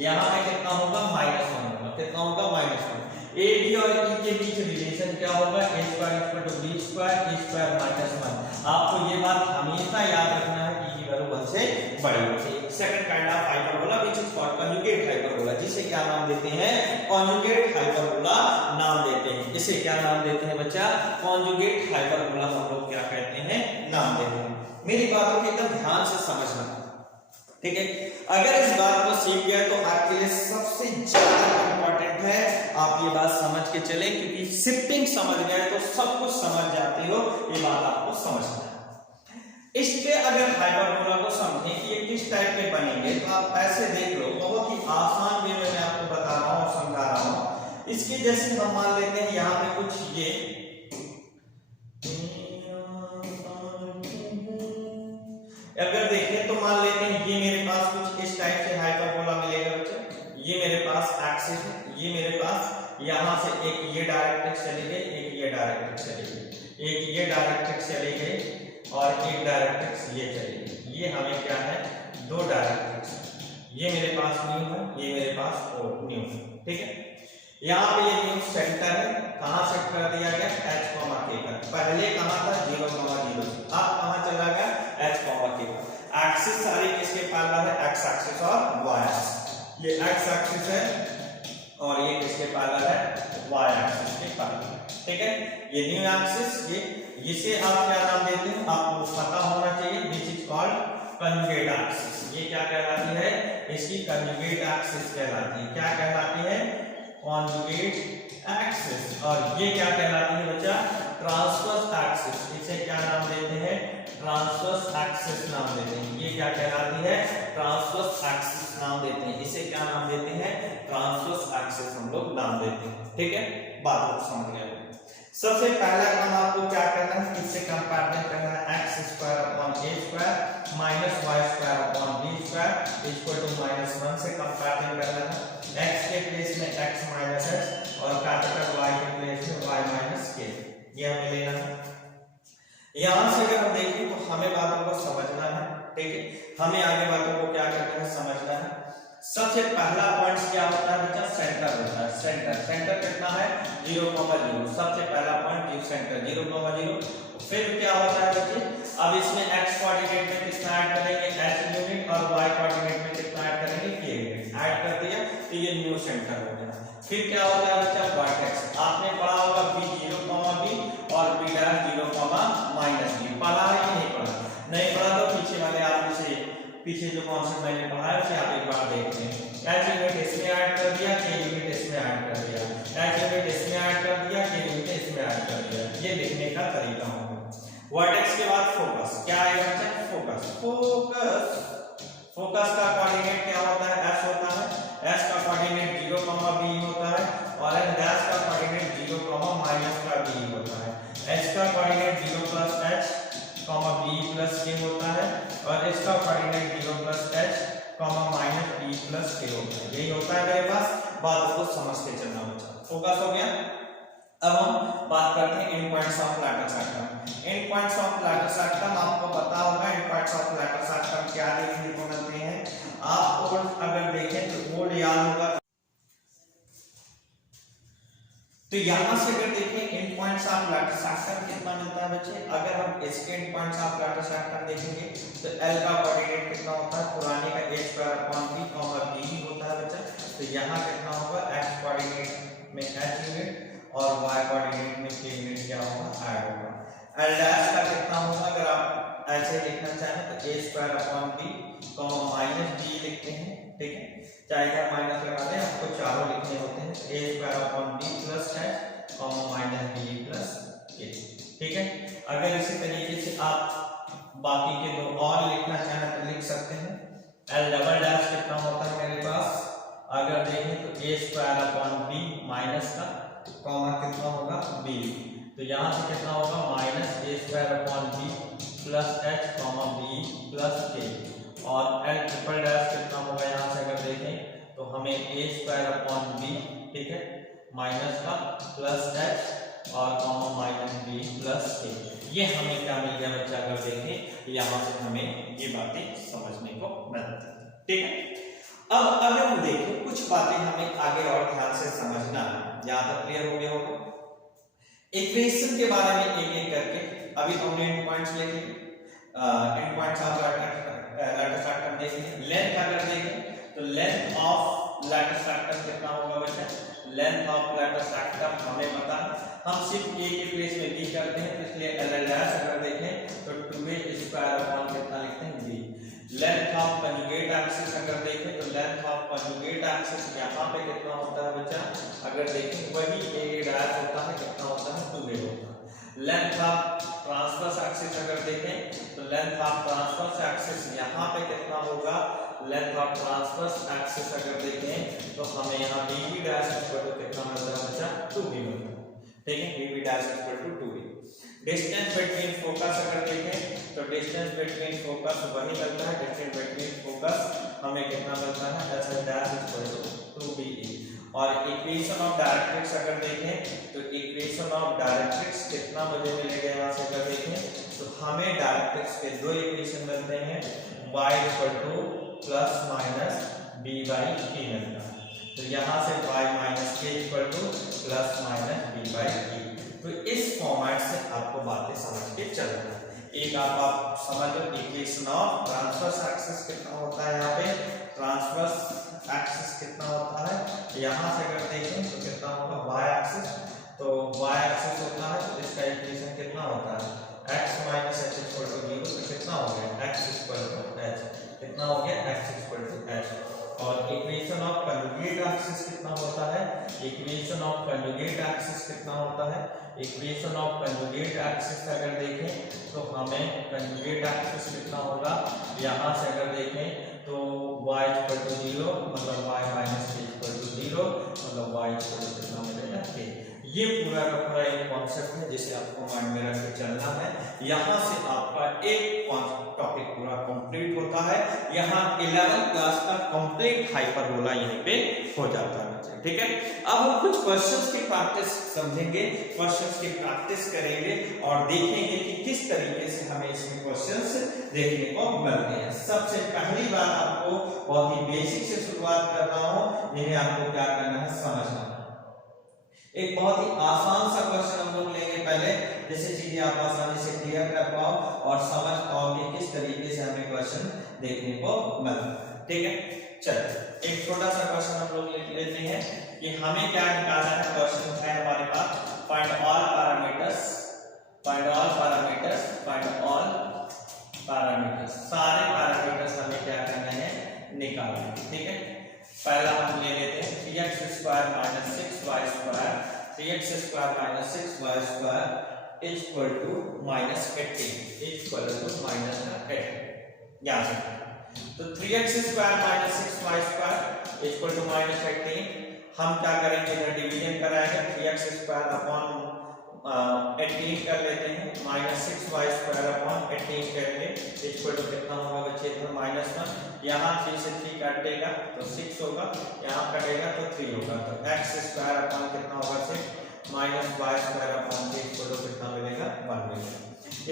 यहाँ पे कितना होगा, -1 होगा, कितना होगा, -1। ए बी और ई के बीच रिलेशन क्या होगा, a square equal to b square, a square -1। आपको ये बात हमेशा याद रखना है कि की वैल्यू 1 से बड़ी होती है। Second kind of hyperbola which is called conjugate hyperbola, जिसे क्या नाम देते हैं, कॉन्जुगेट हाइपरबोला नाम देते हैं। इसे क्या नाम देते हैं बच्चा, कॉन्जुगेट हाइपरबोला हम लोग क्या कहते हैं, नाम देते हैं। मेरी बातों को एकदम ध्यान से समझना। ठीक है। अगर इस बात को सीख गए तो आपके लिए सबसे ज्यादा इंपॉर्टेंट है आप ये बात समझ के चले, क्योंकि शिफ्टिंग समझ गए तो सब कुछ समझ जाते हो, ये बात आपको समझना है। इसके अगर हाइपरबोला को समझें कि ये किस टाइप के बनेंगे तो आप ऐसे देख लो, बहुत ही आसान वे में मैं आपको बता रहा हूँ और समझा रहा हूँ। इसके जैसे हम मान लेते हैं यहाँ पे कुछ ये, अगर देखें तो मान लेते हैं ये मेरे पास कुछ इस टाइप से हाइपरबोला मिलेगा बच्चे। ये मेरे पास एक्सिस है, ये मेरे पास यहाँ से एक ये डायरेक्ट्रिक्स चली गई, एक ये डायरेक्ट्रिक्स चली गई, एक ये डायरेक्ट्रिक्स चली गई और एक डायरेक्ट्रिक्स ये चली गई। ये हमें क्या है, दो डायरेक्ट्रिक्स, ये मेरे पास न्यू है, ये मेरे पास न्यू है। ठीक है। यहाँ पे ये न्यू सेंटर है, कहाँ सेट कर दिया गया, h, k पर। पहले कहाँ था, 0,0, अब कहाँ चला गया, h, k पर। एक्सिस सारी किसके पैरेलल है, x एक्सिस और y एक्सिस। ये x एक्सिस है और ये किसके पैरेलल है, y एक्सिस के पैरेलल। ठीक है। ये न्यू एक्सिस, ये इसे आप क्या नाम देते हैं, आपको पता होना चाहिए, which is called conjugate axis. ये क्या कहलाती है, इसकी कंजुगेट एक्सिस कहलाती है। क्या कहलाती है, कॉन्जुगेट एक्सिस। और ये क्या कहलाती है बच्चा, ट्रांसवर्स एक्सिस। इसे क्या नाम देते हैं, ट्रांसवर्स एक्सिस नाम देते हैं। ये क्या कहलाती है, ट्रांसवर्स एक्सिस नाम देते हैं। इसे क्या नाम देते हैं, ट्रांसवर्स एक्सिस हम लोग नाम देते हैं। ठीक है, बात को समझ गए। सबसे पहला काम आपको क्या करना है, किससे कंपैरिजन करना है, x square upon a square minus y square upon b square equal to -1 से कंपैरिजन करना है। x के प्लेस में x माइनस x और कैपिटल Y के प्लेस में y माइनस k, ये हमें लेना है। यहां से अगर हम देखें तो हमें बातों को समझना है। ठीक है, हमें आगे बातों को क्या करना है, समझना है। सबसे पहला पॉइंट क्या होता है बच्चा, सेंटर होता है। सेंटर कितना है, 0,0। सबसे पहला पॉइंट सेंटर 0,0। फिर क्या होता है बच्चे, अब इसमें x कोऑर्डिनेट में कितना ऐड करेंगे, h यूनिट, और y कोऑर्डिनेट में कितना ऐड करेंगे, k यूनिट। ऐड कर दिया तो ये न्यू सेंटर हो गया। फिर क्या होता है बच्चा, वर्टेक्स। आपने पढ़ा होगा b 0,b और b' 0,-b। पढ़ा है कि नहीं पढ़ा, नहीं पढ़ा तो पीछे वाले आप इसे, पीछे जो कॉन्सेप्ट मैंने पढ़ा है उसे आप एक बार देखते हैं। h यूनिट इसमें ऐड कर दिया, k यूनिट इसमें ऐड कर दिया, h यूनिट इसमें ऐड कर दिया, k यूनिट इसमें ऐड कर दिया। ये लिखने का तरीका होगा। वर्टेक्स के बाद फोकस, क्या आएगा बच्चा, फोकस। फोकस का कोऑर्डिनेट क्या होता है, s होता है। s का कोऑर्डिनेट 0,b होता है और n डैश का कोऑर्डिनेट 0, -b होता है। h का कोऑर्डिनेट 0 + h, b + k होता है और इसका कोऑर्डिनेट 0 + h, -b + k होता है। यही होता है मेरे पास, बात को समझ के चलना बच्चा। फोकस हो गया। अब हम बात करते हैं and points of lattice atom. And points of lattice atom आपको पता होगा, and points of lattice atom क्या देखने को मिलते हैं। आप अगर देखें तो बोर्ड याद होगा, तो यहां से अगर देखें and points of lattice atom कितना मिलता है बच्चे। अगर हम इसके and points of lattice atom देखेंगे तो L का कोऑर्डिनेट कितना होता है, पुराने का h square upon b, b होता है बच्चा। तो यहां कितना होगा, x कोऑर्डिनेट में h यूनिट और y कोऑर्डिनेट में k यूनिट क्या होगा, ऐड होगा। L डैश का कितना होगा, अगर आप ऐसे लिखना चाहें तो a square upon b, -b लिखते हैं। ठीक है, चाहे क्या माइनस लगा दें, आपको चारों लिखने होते हैं। a square upon b plus h, -b plus k। ठीक है, अगर इसी तरीके से आप बाकी के दो और लिखना चाहें तो लिख सकते हैं। L डबल डैश कितना होता है मेरे पास, अगर देखें तो a square upon b minus का कॉमा कितना होगा, b। तो यहाँ से कितना होगा, -a square upon b plus h, b plus k। और L ट्रिपल डैश कितना होगा, यहाँ से अगर देखें तो हमें a स्क्वायर अपॉन b, ठीक है, माइनस का प्लस h और -b प्लस k। ये हमें क्या मिल गया बच्चा, अगर देखें यहाँ से हमें ये बातें समझने को मिलती है। ठीक है, अब अगर हम देखें कुछ बातें हमें आगे और ध्यान से समझना है। यहाँ तक क्लियर हो गया होगा। इक्वेशन के बारे में एक एक करके अभी तो हमने एंड पॉइंट्स देखे, and points of lattice atom देखेंगे। लेंथ अगर देखें तो लेंथ ऑफ लैटिस एटम कितना होगा बच्चा, लेंथ ऑफ लैटिस एटम हमें पता है, हम सिर्फ a के प्लेस में b करते हैं, इसलिए L डैश अगर देखें तो 2a स्क्वायर अपॉन कितना लिखते हैं, b। Length of conjugate axis अगर देखें तो लेंथ ऑफ कंजुगेट एक्सिस यहाँ पे कितना होता है बच्चा, अगर देखें वही a डैश होता है, कितना होता है, 2a होता है। लेंथ ऑफ ट्रांसवर्स एक्सिस अगर देखें तो लेंथ ऑफ ट्रांसवर्स एक्सिस यहाँ पे कितना होगा, लेंथ ऑफ ट्रांसवर्स एक्सिस अगर देखें तो हमें यहाँ b डैश इक्वल टू कितना मिलता है बच्चा, 2b मिलता है। ठीक है, b dash equal to 2b। Distance between focus अगर देखें तो डिस्टेंस बिटवीन फोकस वही मिलता है, डिस्टेंस बिटवीन फोकस हमें कितना मिलता है, ऐसा डैश इक्वल टू 2be। और इक्वेशन ऑफ डायरेक्ट्रिक्स अगर देखें तो इक्वेशन ऑफ डायरेक्ट्रिक्स कितना मुझे मिलेगा, यहाँ से अगर देखें तो हमें डायरेक्ट्रिक्स के दो इक्वेशन मिलते हैं, y equal to plus minus b by e मिलता है। तो यहाँ से y minus k equal to plus minus b by e। तो इस फॉर्मेट से आपको बातें समझ के चलना है। एक आप समझ लो इक्वेशन ऑफ ट्रांसवर्स एक्सिस कितना होता है, यहाँ पे ट्रांसवर्स एक्सिस कितना होता है, यहाँ से अगर देखें तो कितना होगा, y एक्सिस। तो y एक्सिस होता है तो इसका इक्वेशन कितना होता है, x minus h equal to 0। तो कितना हो गया, x इक्वल टू h, कितना हो गया, x इक्वल टू h। और इक्वेशन ऑफ कंजुगेट एक्सिस कितना होता है, इक्वेशन ऑफ कंजुगेट एक्सिस कितना होता है, इक्वेशन ऑफ कंजुगेट एक्सिस अगर देखें तो हमें कंजुगेट एक्सिस कितना होगा, यहाँ से अगर देखें तो y इक्वल टू 0 मतलब y minus k equal to 0 मतलब y इक्वल टू कितना मिलेगा k। ये पूरा का पूरा एक कॉन्सेप्ट है जिसे आपको माइंड में रख के चलना है। यहाँ से आपका एक टॉपिक पूरा कंप्लीट होता है। यहाँ 11th क्लास का कंप्लीट हाइपरबोला यहीं पे हो जाता है, ठीक है। अब हम कुछ क्वेश्चंस की प्रैक्टिस समझेंगे, क्वेश्चंस की प्रैक्टिस करेंगे और देखेंगे कि किस तरीके से हमें इसमें क्वेश्चंस देखने को मिलते हैं। सबसे पहली बार आपको बहुत ही बेसिक से शुरुआत कर रहा हूँ, जिन्हें आपको क्या करना है, समझना है। एक बहुत ही आसान सा क्वेश्चन हम लोग लेंगे पहले, जिससे चीजें आप आसानी से क्लियर कर पाओ और समझ पाओ कि किस तरीके से हमें क्वेश्चन देखने को मिलता है, ठीक है। चलिए एक छोटा सा क्वेश्चन हम लोग लिख लेते हैं कि हमें क्या निकालना है। क्वेश्चन है हमारे पास find all parameters, find all parameters, find all parameters, सारे पैरामीटर्स हमें क्या करना है, निकालना है, ठीक है। पहला हम ले लेते हैं 3x square minus 6y square, 3x square minus 6y square equal to minus 18 equal to minus 18। यहाँ से तो 3x square minus 6y square equal to minus 18 हम क्या करेंगे, इधर डिवीजन कराएंगे, 3x स्क्वायर अपॉन 18 कर लेते हैं, माइनस 6y स्क्वायर अपॉन 18 करेंगे इक्वल टू कितना होगा बच्चे, इधर माइनस 1, यहाँ 3 से 3 काटेगा तो 6 होगा, यहाँ कटेगा तो 3 होगा, तो x स्क्वायर अपॉन कितना होगा 6 minus y square upon 3 equal to कितना मिलेगा, 1 मिलेगा।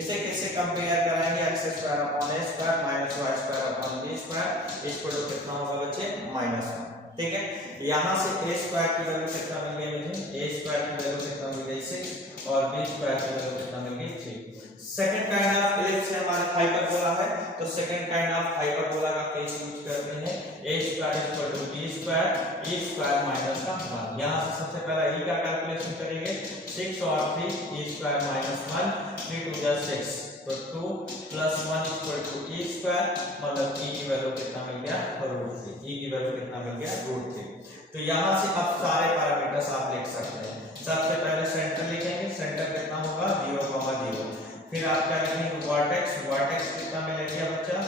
इसे किससे कंपेयर कराएंगे, x square upon a square minus y square upon b square equal to कितना होगा बच्चे, माइनस 1, ठीक है। यहाँ से a स्क्वायर की वैल्यू कितना मिल गई मुझे, a स्क्वायर की वैल्यू कितना मिल गई 6 और b स्क्वायर की वैल्यू कितना मिल गई 3। सेकंड काइंड ऑफ इलिप्स है हमारा हाइपरबोला है, तो सेकंड काइंड ऑफ हाइपरबोला का केस यूज करते हैं a square equal to b square, e square minus का 1। यहाँ से सबसे पहला e का कैलकुलेशन करेंगे, 6 और 3 e स्क्वायर माइनस 1, 3 2 जा 6 तो 2 plus 1 equal to e square मतलब e की वैल्यू कितना मिल गया, √3, e की वैल्यू कितना मिल गया, √3। तो यहाँ से अब सारे पैरामीटर्स आप लिख सकते हैं। सबसे पहले सेंटर लिखेंगे, सेंटर कितना होगा 0,0, फिर आप क्या लिखेंगे वर्टेक्स, वर्टेक्स कितना मिलेगा बच्चा,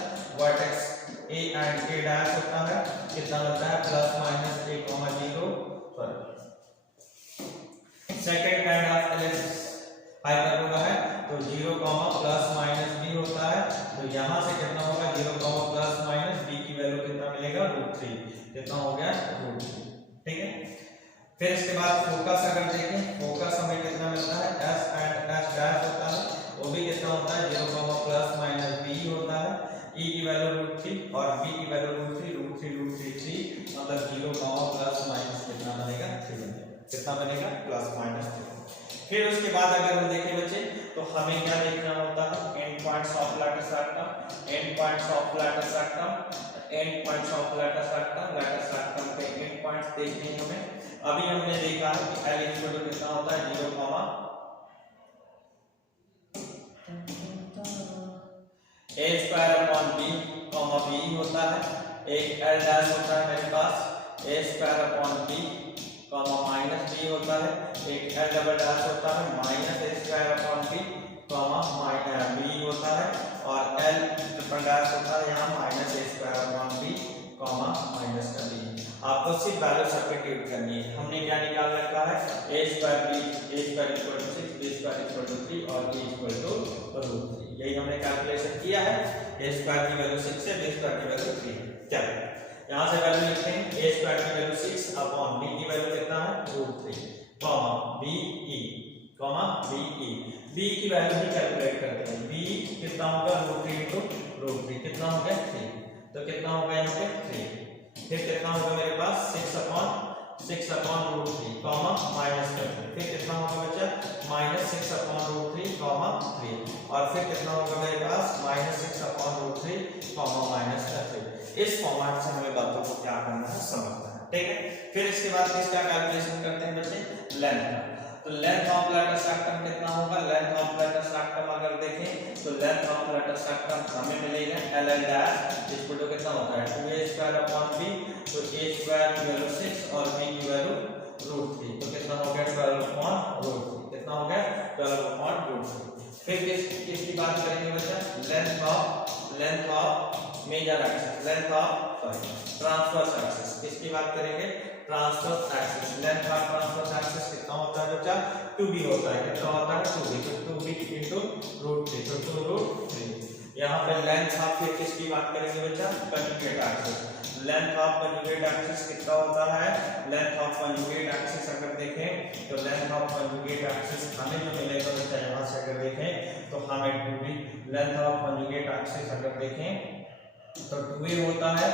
vertex a and a dash होता है कितना होता है plus minus a,0 second kind of ellipse hyperbola है तो 0, प्लस माइनस b होता है, तो यहाँ से कितना होगा 0, प्लस माइनस b की वैल्यू कितना मिलेगा √3, कितना हो गया √3, ठीक है। फिर इसके बाद फोकस अगर देखें, फोकस हमें कितना मिलता है s एंड s डैश होता है, वो भी कितना होता है 0, प्लस माइनस b होता है, e की वैल्यू √3 और b की वैल्यू √3 3 मतलब 0, प्लस माइनस कितना बनेगा 3 बनेगा, कितना बनेगा प्लस माइनस 3। फिर उसके बाद अगर हम देखें बच्चे तो हमें क्या देखना होता है, and points of lattice rectum, and points of lattice rectum, and points of lattice rectum, lattice rectum के एंड पॉइंट्स देखने हैं हमें। अभी हमने देखा है कि l इक्वल टू कितना होता है 0, a square upon b, b होता है, एक l डैश होता है मेरे पास a square upon b, minus b होता है, एक l डबल डैश होता है minus a square upon b, b होता है और l ट्रिपल डैश होता है यहाँ minus a square upon b, minus का b। आपको सिर्फ वैल्यू सब्स्टिट्यूट करनी है। हमने क्या निकाल रखा है a square equal to 6, b square equal to 3 और b इक्वल टू √3, यही हमने कैलकुलेशन किया है। a स्क्वायर की वैल्यू 6 है, b स्क्वायर की वैल्यू 3। चलो यहाँ से वैल्यू लिखते हैं, a स्क्वायर की वैल्यू 6 अपॉन b की वैल्यू कितना है √3, b की वैल्यू भी कैलकुलेट करते हैं, b कितना होगा √3 कितना हो गया 3, तो कितना होगा यहाँ पे 3, फिर कितना होगा मेरे पास 6 अपॉन √3 माइनस करते हैं, फिर कितना होगा बच्चा माइनस 6 अपॉन √3 3 और फिर कितना होगा मेरे पास माइनस 6 अपॉन √3 माइनस का 3। इस फॉर्मेट से हमें बातों को क्या करना है समझना है, ठीक है। फिर इसके बाद किसका कैलकुलेशन करते हैं बच्चे, लेंथ का। तो लेंथ ऑफ लेटस रेक्टम कितना होगा, लेंथ ऑफ लेटस रेक्टम अगर देखें तो लेंथ ऑफ लेटस रेक्टम हमें मिलेगा L L dash equal to कितना होता है 2a स्क्वायर अपॉन b, तो a स्क्वायर की वैल्यू 6 और b की वैल्यू √3, तो कितना हो गया 12 अपॉन √3, कितना हो गया 12 अपॉन √3। फिर किसकी बात करेंगे बच्चा, length of major axis, length of transverse axis, किसकी बात करेंगे, transverse axis, length of transverse axis कितना होता है बच्चा 2b होता है, कितना होता है 2b, तो 2b into √3, तो 2√3। यहाँ पे लेंथ ऑफ फिर किसकी बात करेंगे बच्चा, conjugate axis, length of conjugate axis कितना होता है, लेंथ ऑफ कंजुगेट एक्सिस अगर देखें तो लेंथ ऑफ कंजुगेट एक्सिस हमें जो मिलेगा बच्चा यहाँ से अगर देखें तो हमें 2b, length of conjugate axis अगर देखें तो 2a होता है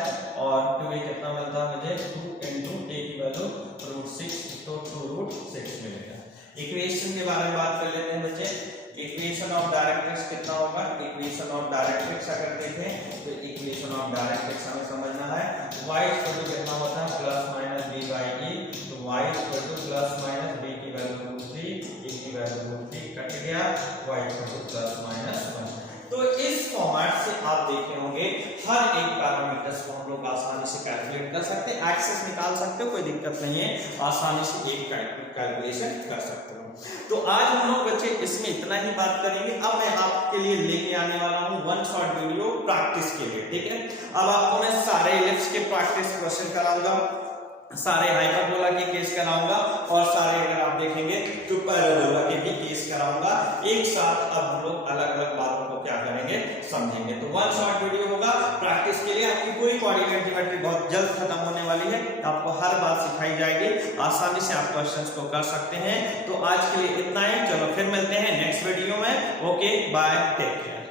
और 2a कितना मिलता है मुझे 2 into a की वैल्यू √6, तो 2√6 मिलेगा। इक्वेशन के बारे में बात कर लेते हैं बच्चे, इक्वेशन ऑफ डायरेक्ट्रिक्स कितना होगा, इक्वेशन ऑफ डायरेक्ट्रिक्स अगर देखें तो इक्वेशन ऑफ डायरेक्ट्रिक्स हमें समझना है, y इक्वल टू कितना होता है plus minus b by e, तो y equal to plus minus b की वैल्यू √3, e की वैल्यू √3 कट गया, y equal to plus minus 1। तो इस फॉर्मेट से आप देखे होंगे हर एक पैरामीटर्स को हम लोग आसानी से कैलकुलेट कर सकते हैं, एक्सेस निकाल सकते हो, कोई दिक्कत नहीं है, आसानी से एक कैलकुलेशन कर सकते हो। तो आज हम लोग बच्चे इसमें इतना ही बात करेंगे। अब मैं आपके लिए लेके आने वाला हूँ वन शॉट वीडियो प्रैक्टिस के लिए, ठीक है। अब आपको मैं सारे इलिप्स के प्रैक्टिस क्वेश्चन कराऊंगा, सारे हाइपरबोला के केस कराऊंगा और सारे अगर आप देखेंगे तो पैराबोला के भी केस कराऊंगा एक साथ। अब हम लोग अलग अलग बातों को क्या करेंगे समझेंगे। तो वन शॉट वीडियो होगा प्रैक्टिस के लिए, आपकी पूरी कोऑर्डिनेट ज्योमेट्री बहुत जल्द खत्म होने वाली है, आपको हर बात सिखाई जाएगी, आसानी से आप क्वेश्चंस को कर सकते हैं। तो आज के लिए इतना ही, चलो फिर मिलते हैं नेक्स्ट वीडियो में। Okay bye, take care.